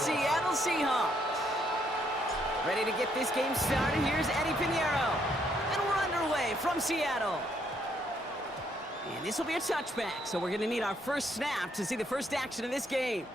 Seattle Seahawks. Ready to get this game started, here's Eddie Pinheiro. And we're underway from Seattle. And this will be a touchback, so we're going to need our first snap to see the first action of this game.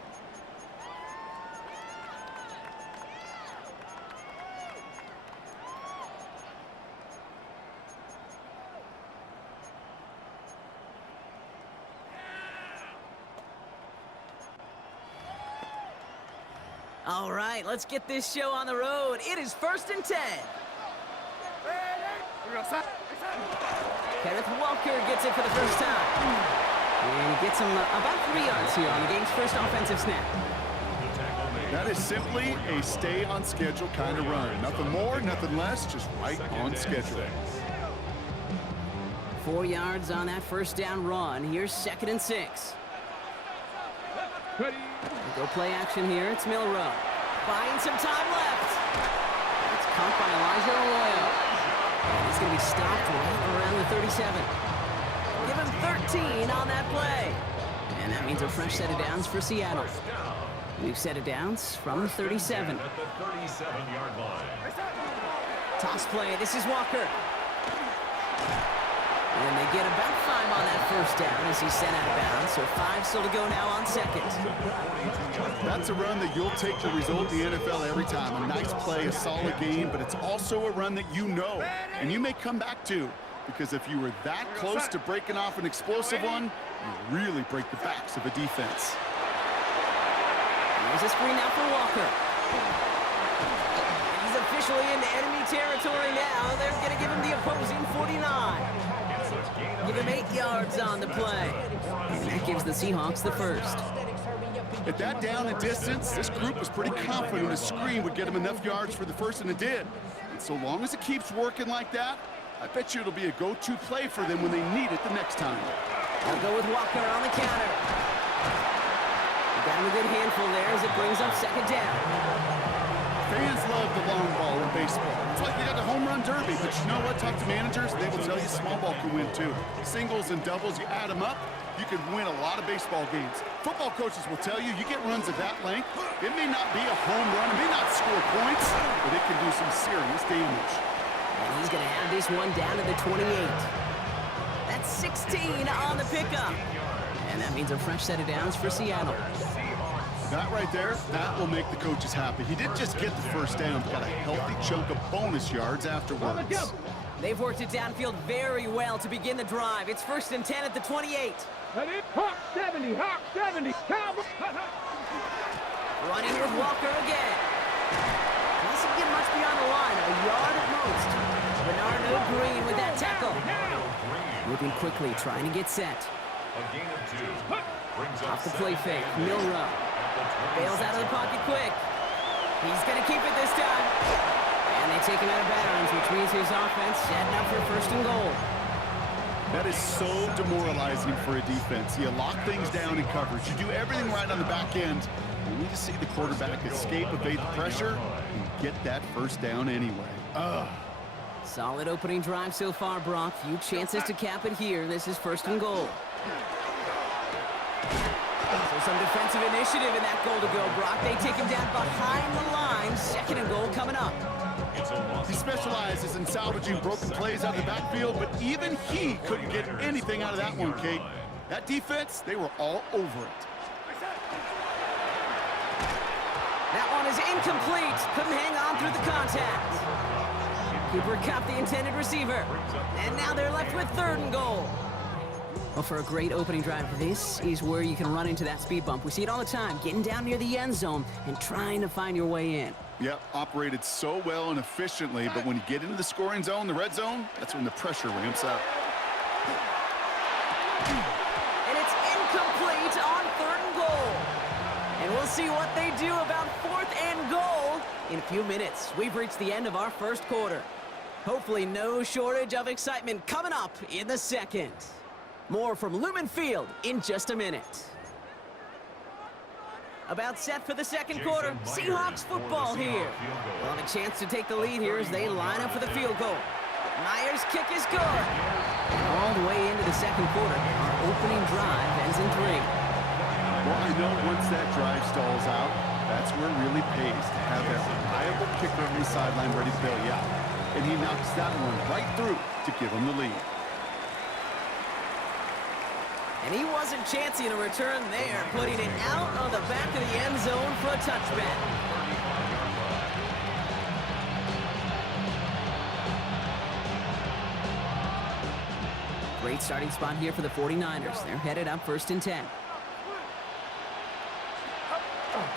All right, let's get this show on the road. It is 1st and 10. Kenneth Walker gets it for the first time. And he gets him about 3 yards here on the game's first offensive snap. That is simply a stay-on-schedule kind of run. Nothing more, nothing less, just right on schedule. 4 yards on that first down run. Here's 2nd and 6. Go play action here. It's Milrow. Buying some time left. It's caught by Elijah Arroyo. And he's going to be stopped right around the 37. Give him 13 on that play. And that means a fresh set of downs for Seattle. We've set of downs from the 37. At the 37-yard line. Toss play. This is Walker. And they get about 5 on that first down as he's sent out of bounds. So 5 still to go now on 2nd. That's a run that you'll take the result in the NFL every time. A nice play, a solid game, but it's also a run that you know and you may come back to. Because if you were that close to breaking off an explosive one, you really break the backs of a defense. There's a screen now for Walker. He's officially into enemy territory now. They're going to give him the opposing 49. Give him 8 yards on the play. And that gives the Seahawks the first. At that down and distance, this group was pretty confident a screen would get him enough yards for the first, and it did. And so long as it keeps working like that, I bet you it'll be a go-to play for them when they need it the next time. They'll go with Walker on the counter. Got him a good handful there as it brings up 2nd down. Fans love the long ball in baseball. It's like they got the home run derby, but you know what? Talk to managers, they will tell you small ball can win too. Singles and doubles, you add them up, you can win a lot of baseball games. Football coaches will tell you, you get runs of that length, it may not be a home run, it may not score points, but it can do some serious damage. And he's going to have this one down to the 28. That's 16 on the pickup. And that means a fresh set of downs for Seattle. That right there, that will make the coaches happy. He didn't just get the first down, but got a healthy chunk of bonus yards afterwards. They've worked it downfield very well to begin the drive. It's 1st and 10 at the 28. Hawk 70, Hawk 70, Cowboy. Running with Walker again. Doesn't get much beyond the line, a yard at most. Bernardo Green with that tackle. Moving quickly, trying to get set. A gain of 2. Off the play fake, Milrow. Bails out of the pocket quick. He's going to keep it this time. And they take him out of bounds, which means his offense setting up for 1st and goal. That is so demoralizing for a defense. You lock things down in coverage. You do everything right on the back end. You need to see the quarterback escape, evade the pressure, and get that first down anyway. Solid opening drive so far, Brock. Few chances to cap it here. This is 1st and goal. So some defensive initiative in that goal to go, Brock. They take him down behind the line. 2nd and goal coming up. He specializes in salvaging broken plays out of the backfield, but even he couldn't get anything out of that one, Kate. That defense, they were all over it. That one is incomplete. Couldn't hang on through the contact. Cooper Kupp, the intended receiver. And now they're left with 3rd and goal. Well, for a great opening drive, this is where you can run into that speed bump. We see it all the time, getting down near the end zone and trying to find your way in. Yep, operated so well and efficiently, but when you get into the scoring zone, the red zone, that's when the pressure ramps up. And it's incomplete on 3rd and goal. And we'll see what they do about 4th and goal in a few minutes. We've reached the end of our 1st quarter. Hopefully no shortage of excitement coming up in the 2nd. More from Lumen Field in just a minute. About set for the 2nd quarter. Seahawks football here. They'll have a chance to take the lead here as they line up for the field goal. Myers' kick is good. All the way into the 2nd quarter. Our opening drive ends in 3. Well, I know once that drive stalls out, That's where it really pays to have that reliable kicker on the sideline ready to bail you out. And he knocks that one right through to give him the lead. And he wasn't chancing a return there, putting it out on the back of the end zone for a touchback. Great starting spot here for the 49ers. They're headed up 1st and 10.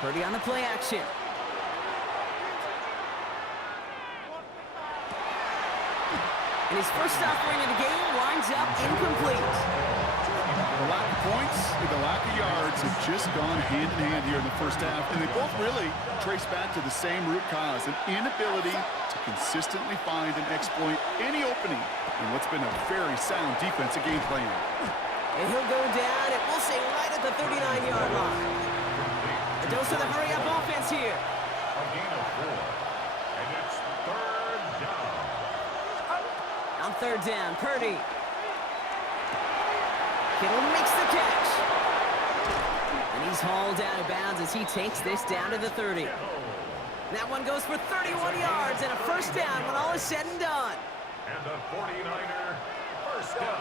Purdy on the play action. And his first offering of the game winds up incomplete. The lack of points and the lack of yards have just gone hand in hand here in the first half, and they both really trace back to the same root cause, an inability to consistently find and exploit any opening in what's been a very sound defensive game plan. And he'll go down, and we'll say right at the 39-yard line. A dose of the hurry-up offense here. A gain of 4. And it's 3rd down. On 3rd down, Purdy. Kittle makes the catch. And he's hauled out of bounds as he takes this down to the 30. That one goes for 31 yards and a first down when all is said and done. And the 49er first down.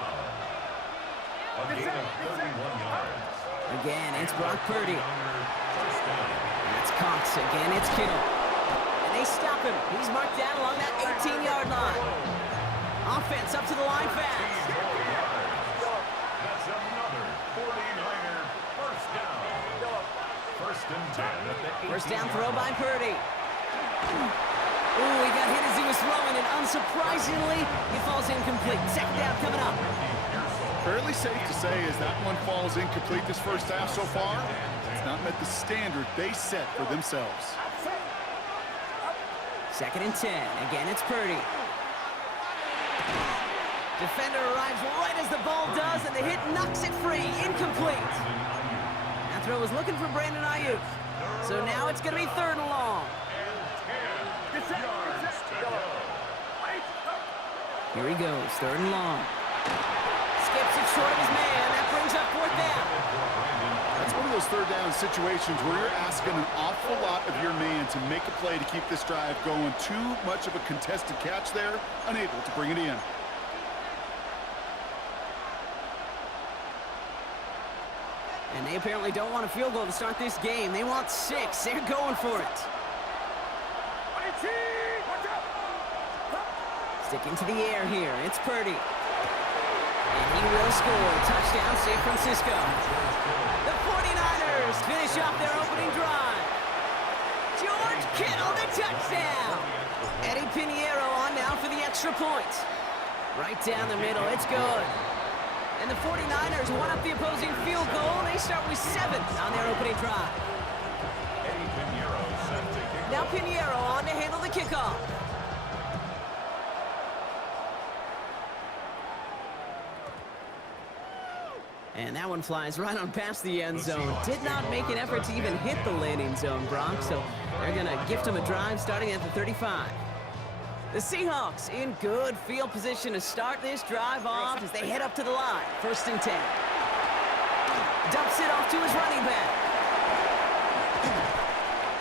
A gain of 31 yards. Again, it's Brock Purdy. First down. That's Cox. Again, it's Kittle. And they stop him. He's marked down along that 18-yard line. Offense up to the line fast. That's another 49er first down. 1st and 10 at the 18. First down throw by Purdy. Ooh, he got hit as he was throwing, and unsurprisingly, he falls incomplete. 2nd down coming up. Fairly safe to say as that one falls incomplete this first half so far, it's not met the standard they set for themselves. 2nd and 10. Again, it's Purdy. Defender arrives right as the ball does, and the hit knocks it free. Incomplete. That throw was looking for Brandon Ayuk. So now it's going to be 3rd and long. Here he goes, 3rd and long. Skips it short of his man. That brings up 4th down. That's one of those 3rd down situations where you're asking an awful lot of your man to make a play to keep this drive going. Too much of a contested catch there, unable to bring it in. And they apparently don't want a field goal to start this game. They want 6. They're going for it. Sticking to the air here. It's Purdy. And he will score. Touchdown, San Francisco. The 49ers finish off their opening drive. George Kittle, the touchdown. Eddie Pinheiro on now for the extra point. Right down the middle. It's good. And the 49ers won up the opposing field goal. They start with 7 on their opening drive. Eddie Pinheiro set to kick. Now Pinheiro on to handle the kickoff. And that one flies right on past the end zone. Did not make an effort to even hit the landing zone, Brock. So they're going to gift him a drive starting at the 35. The Seahawks in good field position to start this drive off as they head up to the line. 1st and 10. Dumps it off to his running back.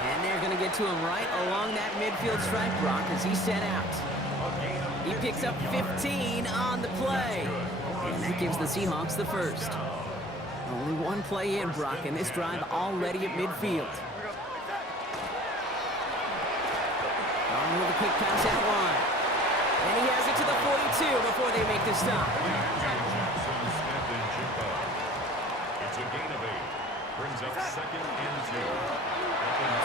And they're going to get to him right along that midfield stripe, Brock, as he set out. He picks up 15 on the play. And that gives the Seahawks the first. Only one play in, Brock, and this drive already at midfield. On with a quick pass out wide. And he has it to the 42 before they make the stop. It's a gain of 8. Brings up 2nd and 2.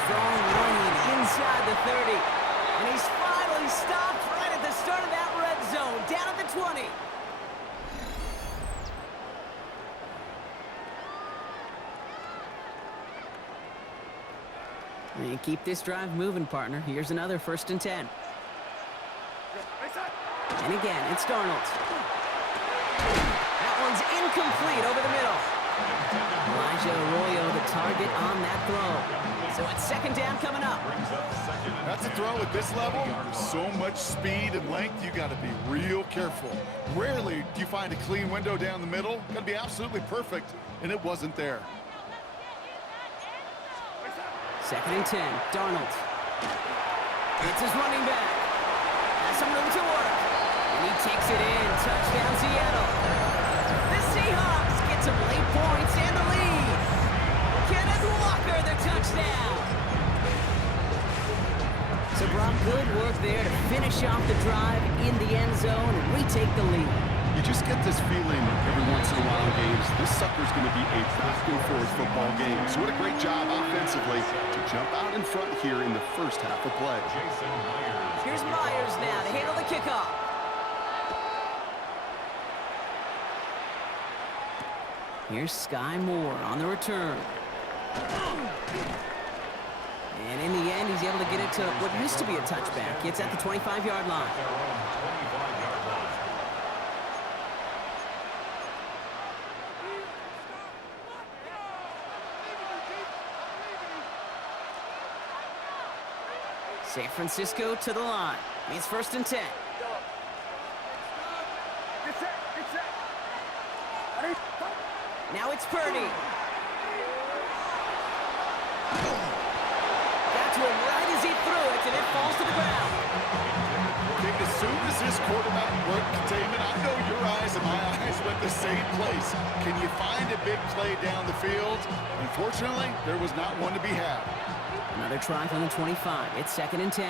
Strong running inside the 30. And he's finally stopped right at the start of that red zone, down at the 20. And keep this drive moving, partner. Here's another 1st and 10. And again, it's Darnold. That one's incomplete over the middle. Elijah Arroyo, the target on that throw. So it's 2nd down coming up. That's a throw at this level. There's so much speed and length, you got to be real careful. Rarely do you find a clean window down the middle. Got to be absolutely perfect, and it wasn't there. Second and 10. Darnold. It's his running back. Has some room to work. And he takes it in. Touchdown, Seattle. The Seahawks get some late points and the lead. Kenneth Walker, the touchdown. So, Brock, good work there to finish off the drive in the end zone and retake the lead. You just get this feeling every once in a while in games, this sucker's going to be a back-and-forth football game. So what a great job offensively to jump out in front here in the first half of play. Here's Myers now to handle the kickoff. Here's Sky Moore on the return. And in the end, he's able to get it to what used to be a touchback. It's at the 25-yard line. San Francisco to the line. It's first and 10. Now it's Purdy. Got to him right as he threw it, and it falls to the ground. Okay, as soon as this quarterback broke containment, I know your eyes and my eyes went the same place. Can you find a big play down the field? Unfortunately, there was not one to be had. Another try from the 25. It's second and 10.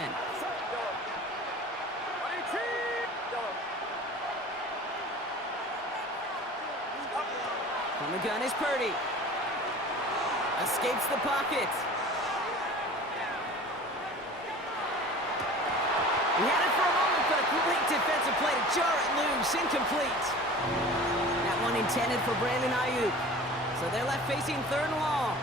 From the gun is Purdy. Escapes the pocket. He had it for a moment, but a great defensive play to jar it loose. Incomplete. That one intended for Brandon Ayuk. So they're left facing third and long.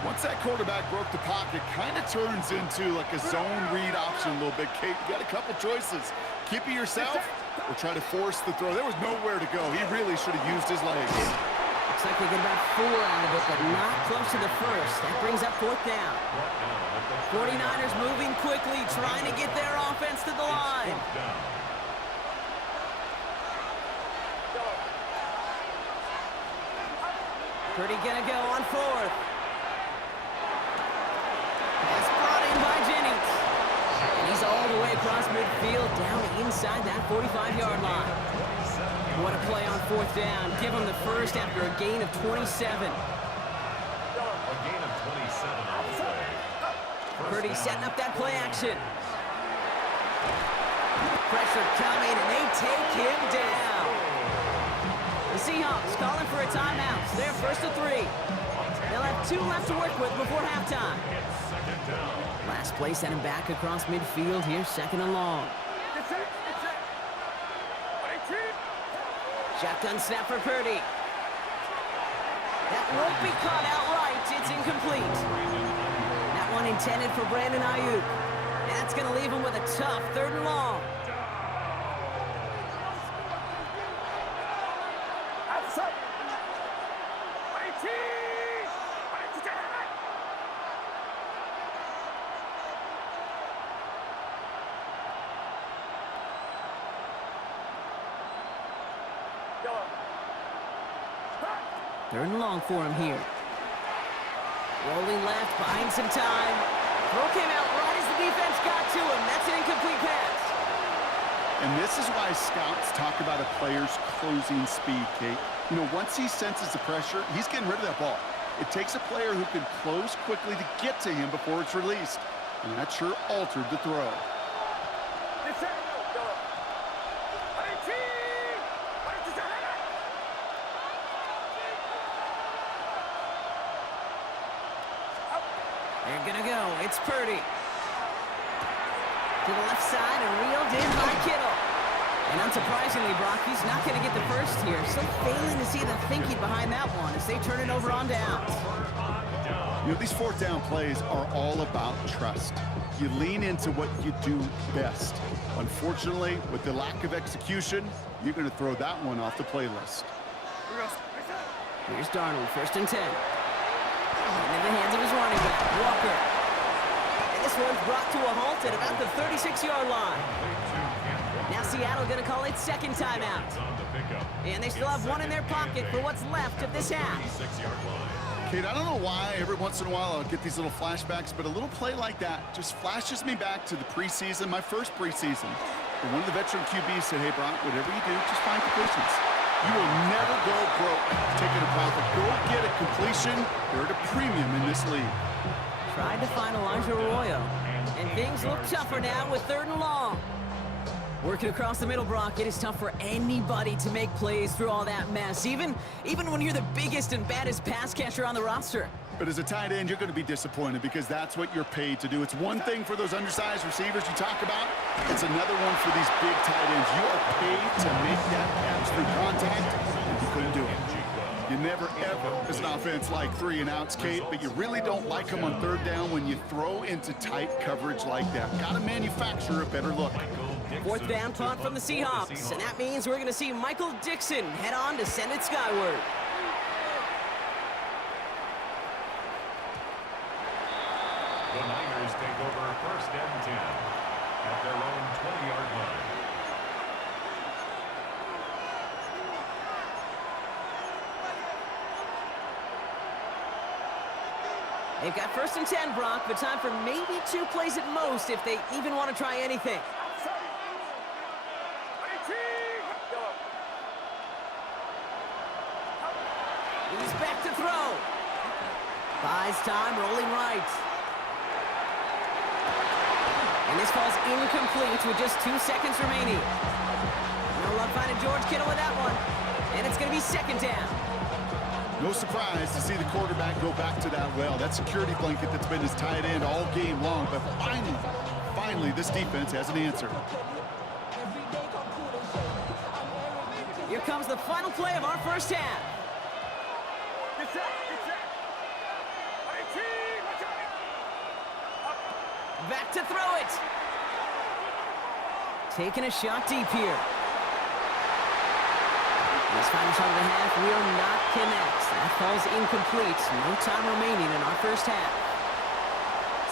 Once that quarterback broke the pocket, kind of turns into like a zone read option a little bit. Kate, you got a couple choices. Keep it yourself or try to force the throw. There was nowhere to go. He really should have used his legs. Looks like they get about 4 out of it, but not close to the first. That brings up fourth down. 49ers moving quickly, trying to get their offense to the line. Purdy gonna go on fourth. Pass brought in by Jennings. And he's all the way across midfield, down inside that 45-yard line. What a play on fourth down. Give him the first after a gain of 27. Purdy setting up that play action. Pressure coming, and they take him down. The Seahawks calling for a timeout. They're first to 3. They'll have 2 left to work with before halftime. Last play sent him back across midfield here, second and long. Shotgun snap for Purdy. That won't be caught outright. It's incomplete. That one intended for Brandon Ayuk. And that's going to leave him with a tough third and long. Third and long for him here. Rolling left, buying some time. Throw came out right as the defense got to him. That's an incomplete pass. And this is why scouts talk about a player's closing speed, Kate. You know, once he senses the pressure, he's getting rid of that ball. It takes a player who can close quickly to get to him before it's released. And that sure altered the throw. They're gonna go. It's Purdy. To the left side and reeled in by Kittle. And unsurprisingly, Brock, he's not gonna get the first here. Still failing to see the thinking behind that one as they turn it over on downs. You know, these fourth down plays are all about trust. You lean into what you do best. Unfortunately, with the lack of execution, you're gonna throw that one off the playlist. Here's Darnold, first and 10. And in the hands of his running back, Walker. And this one's brought to a halt at about the 36-yard line. Now Seattle going to call its second timeout. And they still have one in their pocket for what's left of this half. Kate, I don't know why every once in a while I'll get these little flashbacks, but a little play like that just flashes me back to the preseason, my first preseason. And one of the veteran QBs said, hey, Brock, whatever you do, just find completions. You will never go broke taking a profit. Go get a completion. They're at a premium in this league. Tried to find Elijah Arroyo, and things look tougher now with 3rd and long. Working across the middle, Brock, it is tough for anybody to make plays through all that mess, even when you're the biggest and baddest pass catcher on the roster. But as a tight end, you're going to be disappointed because that's what you're paid to do. It's one thing for those undersized receivers you talk about. It's another one for these big tight ends. You are paid to make that catch through contact, and you couldn't do it. You never, ever, as an offense, like 3 and outs, Kate, but you really don't like them on 3rd down when you throw into tight coverage like that. Got to manufacture a better look. 4th down punt from the Seahawks, and that means we're going to see Michael Dixon head on to send it skyward. The Niners take over 1st and 10 at their own 20-yard line. They've got 1st and 10, Brock, but time for maybe 2 plays at most if they even want to try anything. He's back to throw. Buys time, rolling right. And this falls incomplete with just 2 seconds remaining. No luck finding George Kittle with that one. And it's going to be 2nd down. No surprise to see the quarterback go back to that well. That security blanket that's been his tight end all game long. But finally, this defense has an answer. Here comes the final play of our first half. Back to throw it. Taking a shot deep here. This final shot of the half will not connect. That falls incomplete. No time remaining in our first half.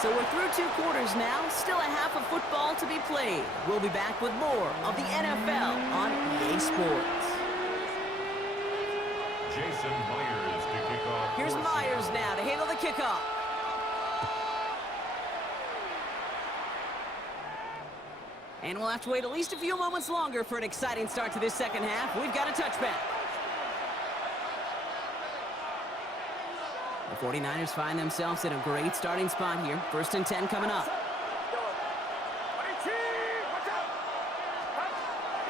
So we're through 2 quarters now. Still a half of football to be played. We'll be back with more of the NFL on EA Sports. Jason Myers to kick off. Here's Myers now to handle the kickoff. And we'll have to wait at least a few moments longer for an exciting start to this second half. We've got a touchback. The 49ers find themselves in a great starting spot here. 1st and 10 coming up.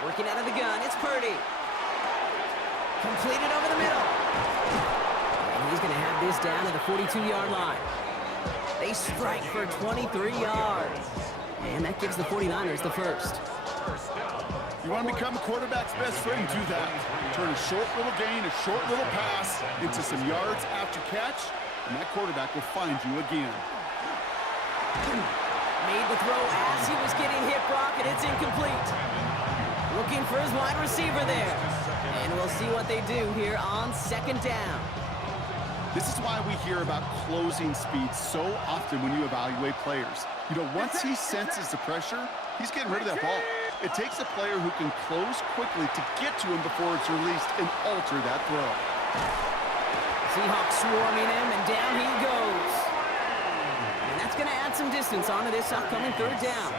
Working out of the gun, it's Purdy. Completed over the middle. And he's going to have this down to the 42-yard line. They strike for 23 yards. And that gives the 49ers the first. You want to become a quarterback's best friend? Do that. Turn a short little gain, a short little pass into some yards after catch, and that quarterback will find you again. Made the throw as he was getting hit, Brock, and it's incomplete. Looking for his wide receiver there. And we'll see what they do here on 2nd down. This is why we hear about closing speed so often when you evaluate players. You know, once he senses the pressure, he's getting rid of that ball. It takes a player who can close quickly to get to him before it's released and alter that throw. Seahawks swarming him, and down he goes. And that's going to add some distance onto this upcoming 3rd down.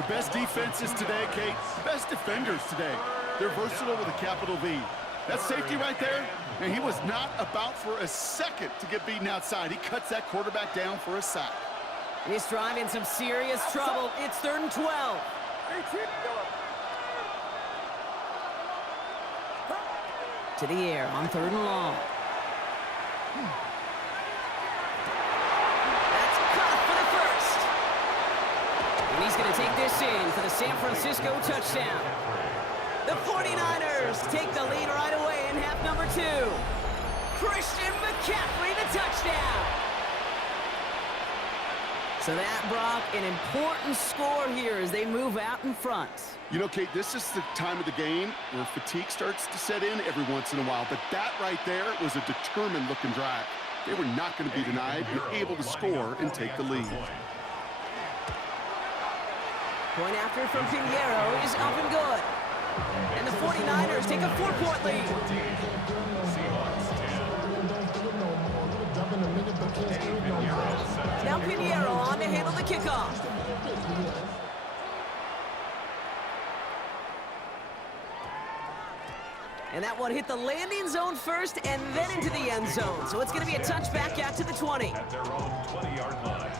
The best defenses today, Kate, the best defenders today, they're versatile with a capital V. That safety right there, and he was not about for a second to get beaten outside. He cuts that quarterback down for a sack. This drive in some serious trouble. It's 3rd and 12. To the air on 3rd and long. That's caught for the first. And he's going to take this in for the San Francisco touchdown. The 49ers take the lead right away in half number 2. Christian McCaffrey, the touchdown. So that, Brock, an important score here as they move out in front. You know, Kate, this is the time of the game where fatigue starts to set in every once in a while. But that right there was a determined-looking drive. They were not going to be denied. You're able to score and take the lead. Point after from Pinheiro is up and good. And the 49ers take a 4-point lead. Now Pinheiro on to handle the kickoff. And that one hit the landing zone first and then into the end zone. So it's going to be a touchback out to the 20. At their own 20-yard line.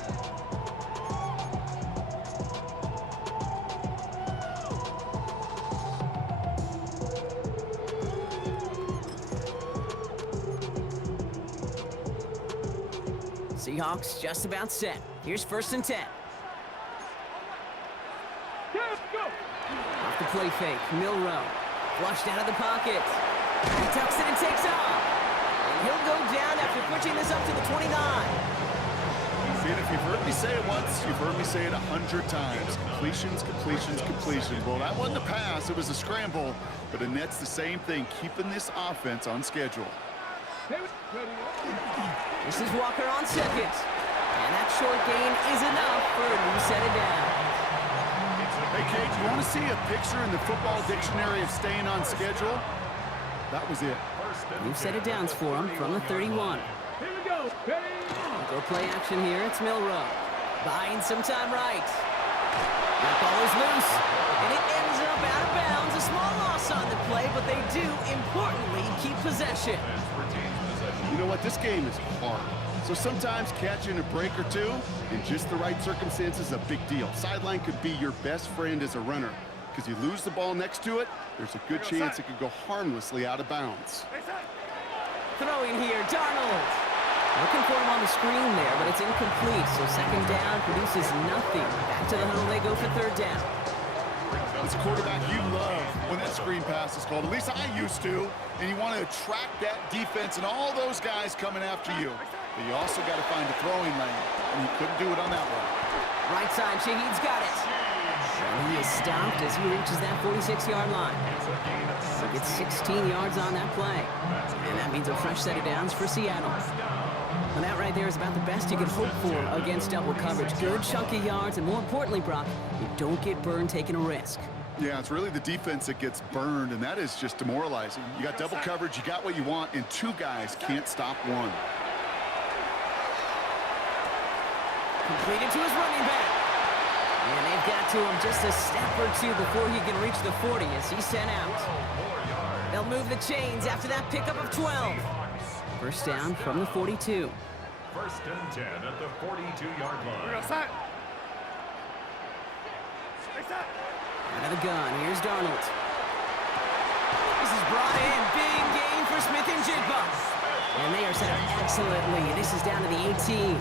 Seahawks just about set. Here's 1st and 10. Go. Off the play fake, Milrow. Flushed out of the pocket. He tucks it and takes off. And he'll go down after pushing this up to the 29. See, if you've heard me say it once, you've heard me say it 100 times. Completions, completions, completions. Well, that wasn't a pass. It was a scramble. But Annette's the same thing, keeping this offense on schedule. This is Walker on second. And that short gain is enough for a new set of downs. Hey, Kate, you want to see a picture in the football dictionary of staying on schedule? That was it. New set of downs for him from the 31. Here we go. Ready? Go play action here. It's Milrow. Buying some time right. That ball is loose. And it ends up out of bounds. A small loss on the play, but they do, importantly, keep possession. You know what? This game is hard. So sometimes catching a break or two in just the right circumstances is a big deal. Sideline could be your best friend as a runner because you lose the ball next to it, there's a good chance it could go harmlessly out of bounds. Throwing here, Darnold. Looking for him on the screen there, but it's incomplete. So 2nd down produces nothing. Back to the huddle they go for 3rd down. As a quarterback, you love when that screen pass is called. At least I used to. And you want to attract that defense and all those guys coming after you. But you also got to find a throwing lane. And he couldn't do it on that one. Right side, Shaheed's got it. And he is stopped as he reaches that 46-yard line. So gets 16 yards on that play. And that means a fresh set of downs for Seattle. And that right there is about the best you can hope for against double coverage. Good chunky yards, and more importantly, Brock, you don't get burned taking a risk. Yeah, it's really the defense that gets burned, and that is just demoralizing. You got double coverage, you got what you want, and 2 guys can't stop one. Completed to his running back. And they've got to him just a step or two before he can reach the 40 as he's sent out. They'll move the chains after that pickup of 12. 1st down from the 42. 1st and 10 at the 42-yard line. Out of the gun, here's Darnold. This is brought in, big gain for Smith and Jigba. And they are set up excellently. This is down to the 18.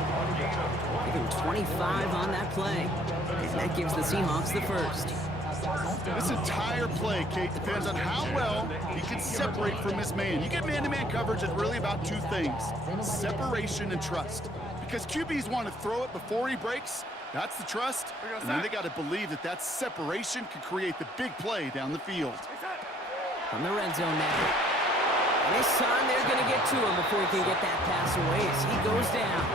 Give him 25 on that play. And that gives the Seahawks the 1st. This entire play, Kate, depends on how well he can separate from his man. You get man-to-man coverage, it's really about 2 things: separation and trust. Because QBs want to throw it before he breaks. That's the trust. And then they got to believe that that separation can create the big play down the field. From the red zone now. And this time they're going to get to him before he can get that pass away as he goes down.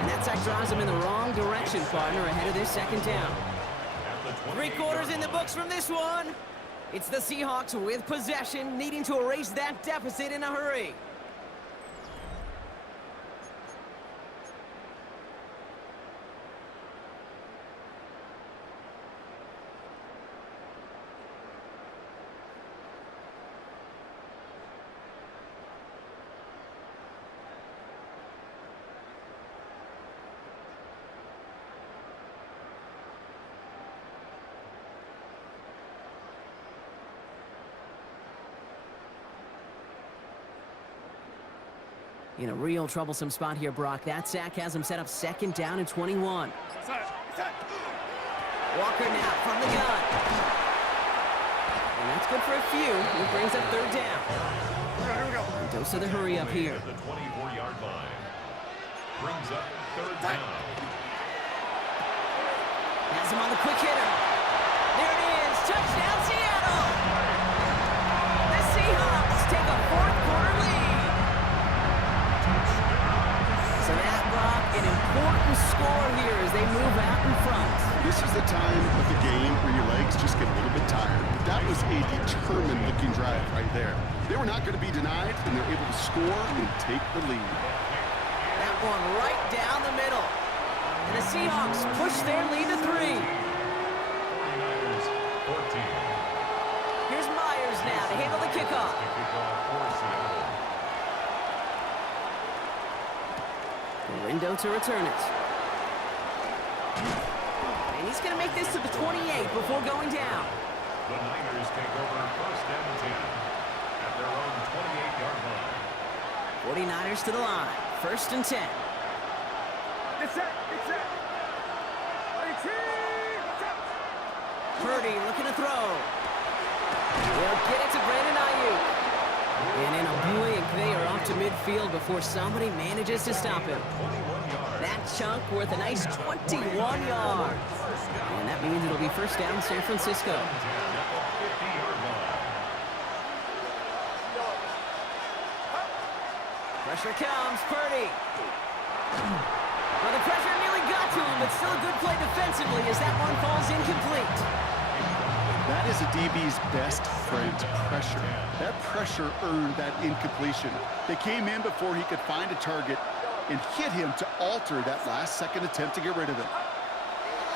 And that sack drives him in the wrong direction, partner, ahead of this 2nd down. 3 quarters in the books from this one. It's the Seahawks with possession, needing to erase that deficit in a hurry. In a real troublesome spot here, Brock. That sack has him set up 2nd down and 21. Walker now from the gun. And that's good for a few. It brings up 3rd down. Here we go. And dose of the hurry up here. At the 24-yard line. Brings up 3rd down. Has him on the quick hitter. There it is. Touchdown, Seattle. The Seahawks take a 4th quarter lead. So that, Brock, an important score here as they move out in front. This is the time of the game where your legs just get a little bit tired. But that was a determined-looking drive right there. They were not going to be denied, and they're able to score and take the lead. one right down the middle. And the Seahawks push their lead to 3. 49ers 14. Here's Myers now to handle the kickoff. Kickoff for Seattle. Window to return it. And he's going to make this to the 28 before going down. The Niners take over first and 10 at their own 28-yard line. 49ers to the line. First and 10. Get set. Get set. 18. Watch out. Purdy looking to throw. They'll get it to Brandon Ayuk. And in a blink, they are off to midfield before somebody manages to stop him. 21 yards. That chunk worth a nice 21 yards. And that means it'll be first down San Francisco. 10 at the 50-yard line. Pressure comes, Purdy. Well, the pressure nearly got to him, but still a good play defensively as that one falls incomplete. That is a DB's best friend, pressure. That pressure earned that incompletion. They came in before he could find a target and hit him to alter that last-second attempt to get rid of it.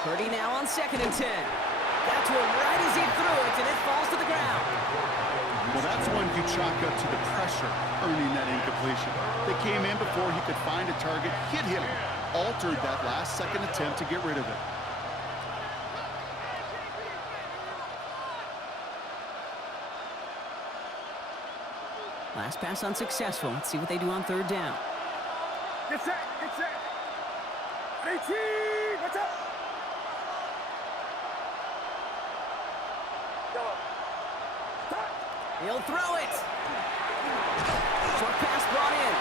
Purdy now on second and 10. Got to him right as he threw it, and it falls to the ground. Well, that's one you chalk up to the pressure earning that incompletion. They came in before he could find a target, hit him, altered that last-second attempt to get rid of it. Last pass unsuccessful. Let's see what they do on third down. Get set. Get set. 18. Watch out. He'll throw it. Short pass brought in.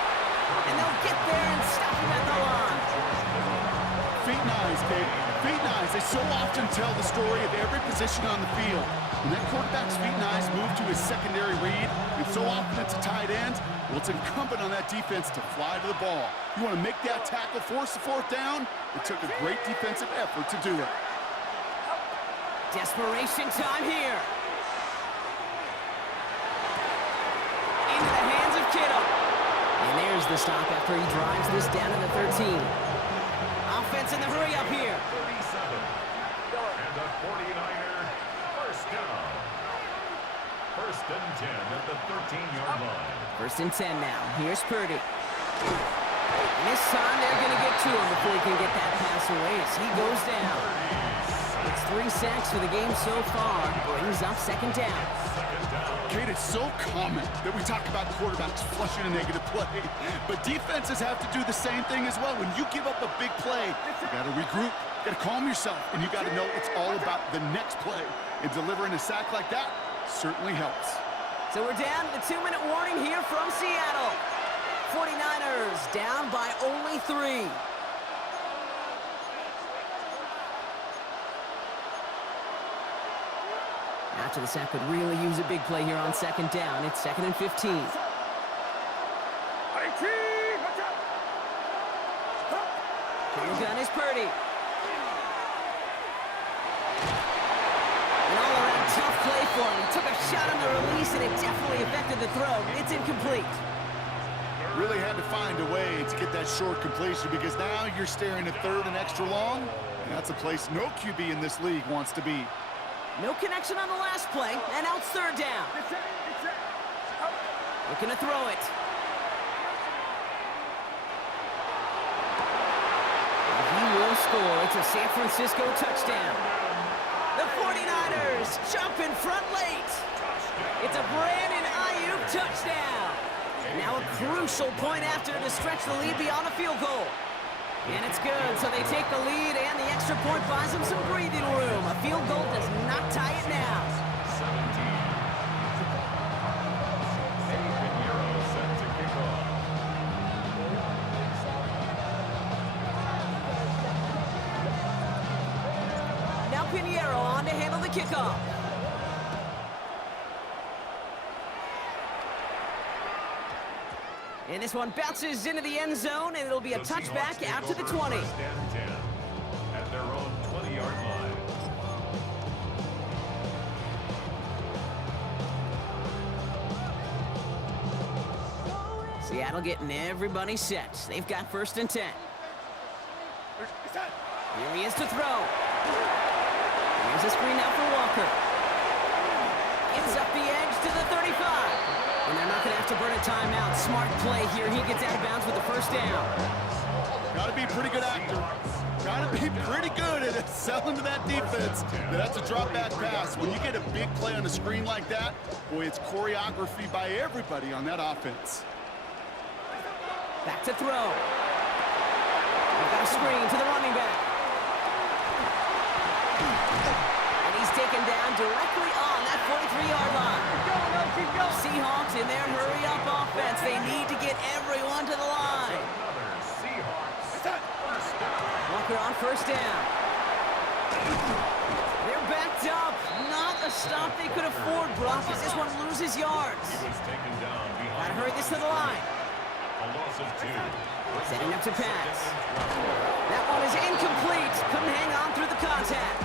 And they'll get there and stop him at the line. Feet and eyes, Kate. Feet and eyes. They so often tell the story of every position on the field. When that quarterback's feet and eyes move to his secondary read, and so often it's a tight end, well, it's incumbent on that defense to fly to the ball. You want to make that tackle, force the fourth down? It took a great defensive effort to do it. Desperation time here. Into the hands of Kittle. And there's the stop after he drives this down to the 13. Offense in the hurry up here. 37. And the 49er first down. First and 10 at the 13-yard line. First and 10 now. Here's Purdy. And this time they're going to get to him before he can get that pass away as he goes down. It's 3 sacks for the game so far. Brings up second down. Kate, it's so common that we talk about quarterbacks flushing a negative play, but defenses have to do the same thing as well. When you give up a big play, you got to regroup, you got to calm yourself, and you got to know it's all about the next play. And delivering a sack like that certainly helps. So we're down to the 2-minute warning here from Seattle. 49ers down by only 3. After the sack could really use a big play here on second down. It's second and 15. 18. Watch out. From the gun is Purdy. An all-around tough play for him. He took a shot on the release, and it definitely affected the throw. It's incomplete. Really had to find a way to get that short completion because now you're staring at third and extra long, and that's a place no QB in this league wants to be. No connection on the last play, and now it's third down. Get set. Get set. Looking to throw it. And he will score. It's a San Francisco touchdown. The 49ers jump in front late. It's a Brandon Ayuk touchdown. Now a crucial point after to stretch the lead beyond a field goal. And it's good, so they take the lead, and the extra point buys them some breathing room. A field goal does not tie it now. 17. Euro set to kick off. Now Pinheiro on to handle the kickoff. And this one bounces into the end zone, and it'll be a touchback out to the 20. First and 10 at their own 20-yard line. Seattle getting everybody set. They've got 1st and 10. Get set. Here he is to throw. Here's a screen now for Walker. Gets up the edge to the 35. And they're not going to have to burn a timeout. Smart play here. He gets out of bounds with the 1st down. Got to be a pretty good actor. Got to be pretty good at selling to that defense. That's a drop back pass. When you get a big play on a screen like that, boy, it's choreography by everybody on that offense. Back to throw. They've got a screen to the running back. And he's taken down directly on that 43-yard line. Keep going. Seahawks in their hurry-up offense. They need to get everyone to the line. Another Seahawks. Get set. First down. Walker on 1st down. They're backed up. Not a stop they could afford, Brock, as this one loses yards. He was taken down behind. Gotta hurry this to the line. A loss of 2. Setting up to pass. That one is incomplete. Couldn't hang on through the contact.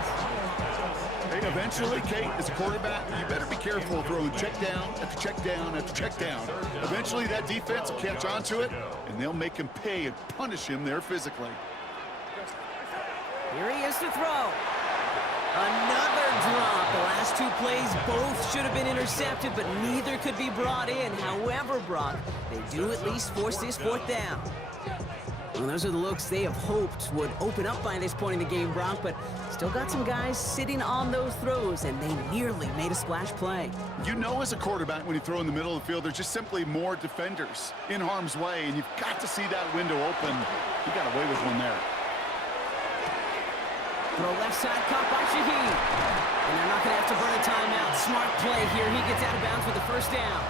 Hey, eventually, Kate, as a quarterback, you better be careful throwing check down after check down after check down. Eventually, that defense will catch on to it, and they'll make him pay and punish him there physically. Here he is to throw. Another drop. The last 2 plays both should have been intercepted, but neither could be brought in. However, Brock, they do at least force this 4th down. Well, those are the looks they have hoped would open up by this point in the game, Brock, but still got some guys sitting on those throws, and they nearly made a splash play. You know, as a quarterback, when you throw in the middle of the field, there's just simply more defenders in harm's way, and you've got to see that window open. You got away with one there. Throw left side, caught by Shaheed. And they're not going to have to burn a timeout. Smart play here. He gets out of bounds with the 1st down.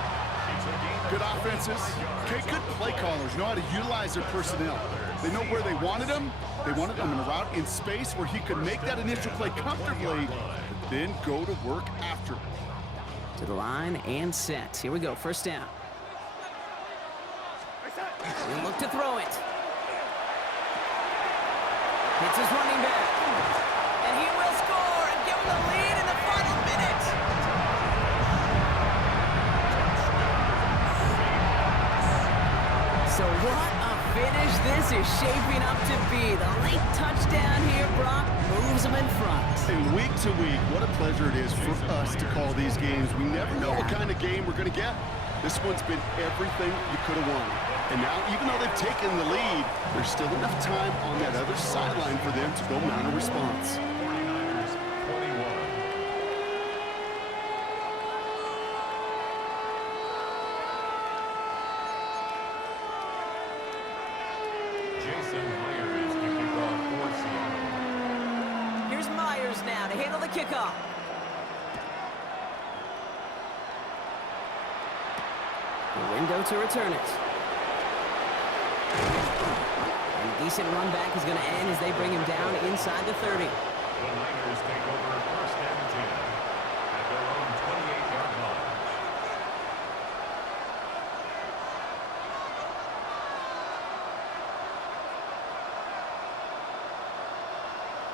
Good offenses. Okay, good play callers know how to utilize their personnel. They know where they wanted him. They wanted him in a route in space where he could make that initial play comfortably, but then go to work after. To the line and set. Here we go, 1st down. He'll look to throw it. Hits his running back. And he will score and give him the lead in the final minute. So what a finish this is shaping up to be. The late touchdown here, Brock, moves them in front. And week to week, what a pleasure it is for us to call these games. We never know what kind of game we're going to get. This one's been everything you could have wanted. And now, even though they've taken the lead, there's still enough time on that other sideline for them to go mount a response. 49ers 21. Jason Myers to kick off for Seattle. Here's Myers now to handle the kickoff. The window to return it. And decent run back is going to end as they bring him down inside the 30. The Niners take over 1st and 10 at their own 28-yard line.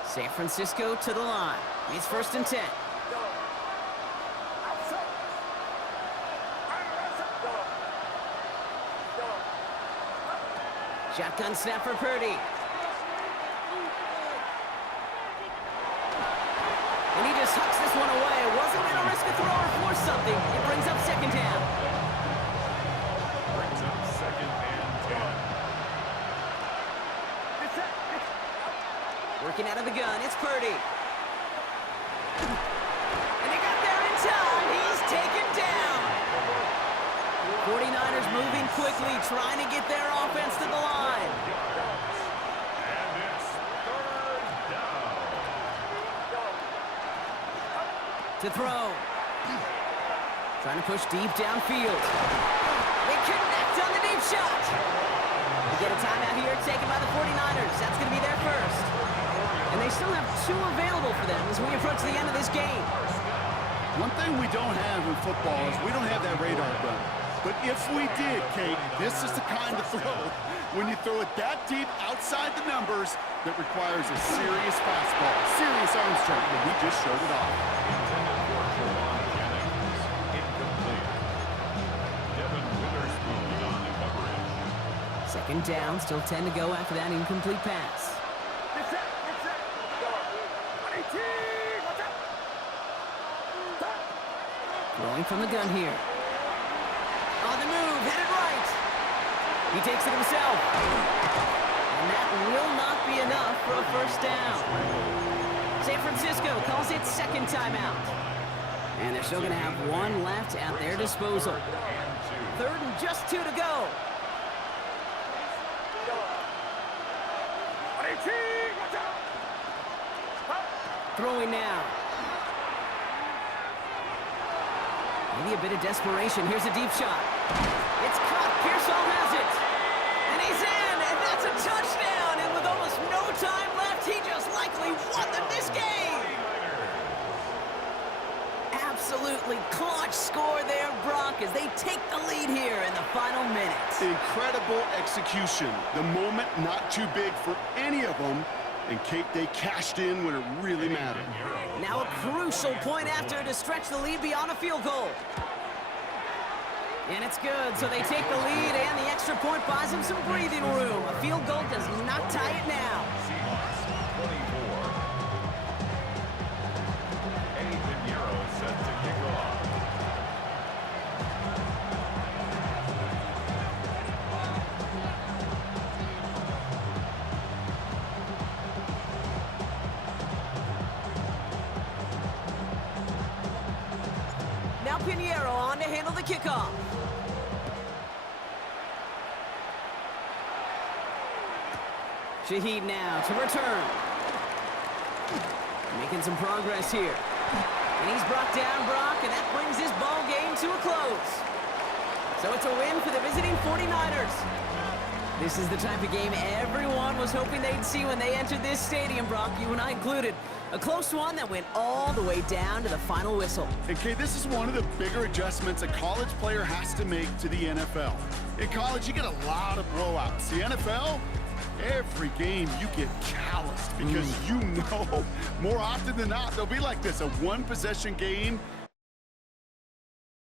San Francisco to the line. It's 1st and 10. Shotgun snap for Purdy. And he just hucks this one away. Wasn't going to risk a throw or force something. It brings up 2nd down. Brings up 2nd and 10. Get set. Working out of the gun. It's Purdy. And he got there in time. He's taken down. 49ers moving quickly, trying to get their offense to the line. And it's 3rd down. To throw. Trying to push deep downfield. They connect on the deep shot. They get a timeout here taken by the 49ers. That's going to be their 1st. And they still have 2 available for them as we approach the end of this game. One thing we don't have in football is we don't have that radar gun. But if we did, Kate, this is the kind of throw, when you throw it that deep outside the numbers, that requires a serious fastball, serious arm strength, and we just showed it off. Intended for Jawan Jennings. Incomplete. Devin Witherspoon on the coverage. Second down, still 10 to go after that incomplete pass. Get set. Go. 118. Watch out. Stop. Throwing from the gun here. On the move, headed right. He takes it himself. And that will not be enough for a first down. San Francisco calls it second timeout. And they're still going to have one left at their disposal. Third and just 2 to go. 118. Watch out. Throwing now. Maybe a bit of desperation. Here's a deep shot. It's caught. Pearsall has it. And he's in. And that's a touchdown. And with almost no time left, he just likely won them this game. Absolutely clutch score there, Brock, as they take the lead here in the final minutes. Incredible execution. The moment not too big for any of them. And Kate, they cashed in when it really mattered. Now a crucial point after to stretch the lead beyond a field goal. And it's good, so they take the lead, and the extra point buys them some breathing room. A field goal does not tie it now. Seahawks 24. Eddie Pinheiro set to kick off. Now Pinheiro on to handle the kickoff. Shaheed now to return. Making some progress here. And he's brought down, Brock, and that brings this ball game to a close. So it's a win for the visiting 49ers. This is the type of game everyone was hoping they'd see when they entered this stadium, Brock, you and I included. A close one that went all the way down to the final whistle. And Kate, this is one of the bigger adjustments a college player has to make to the NFL. In college, you get a lot of blowouts. The NFL, every game you get calloused because you know more often than not they'll be like this, a one-possession game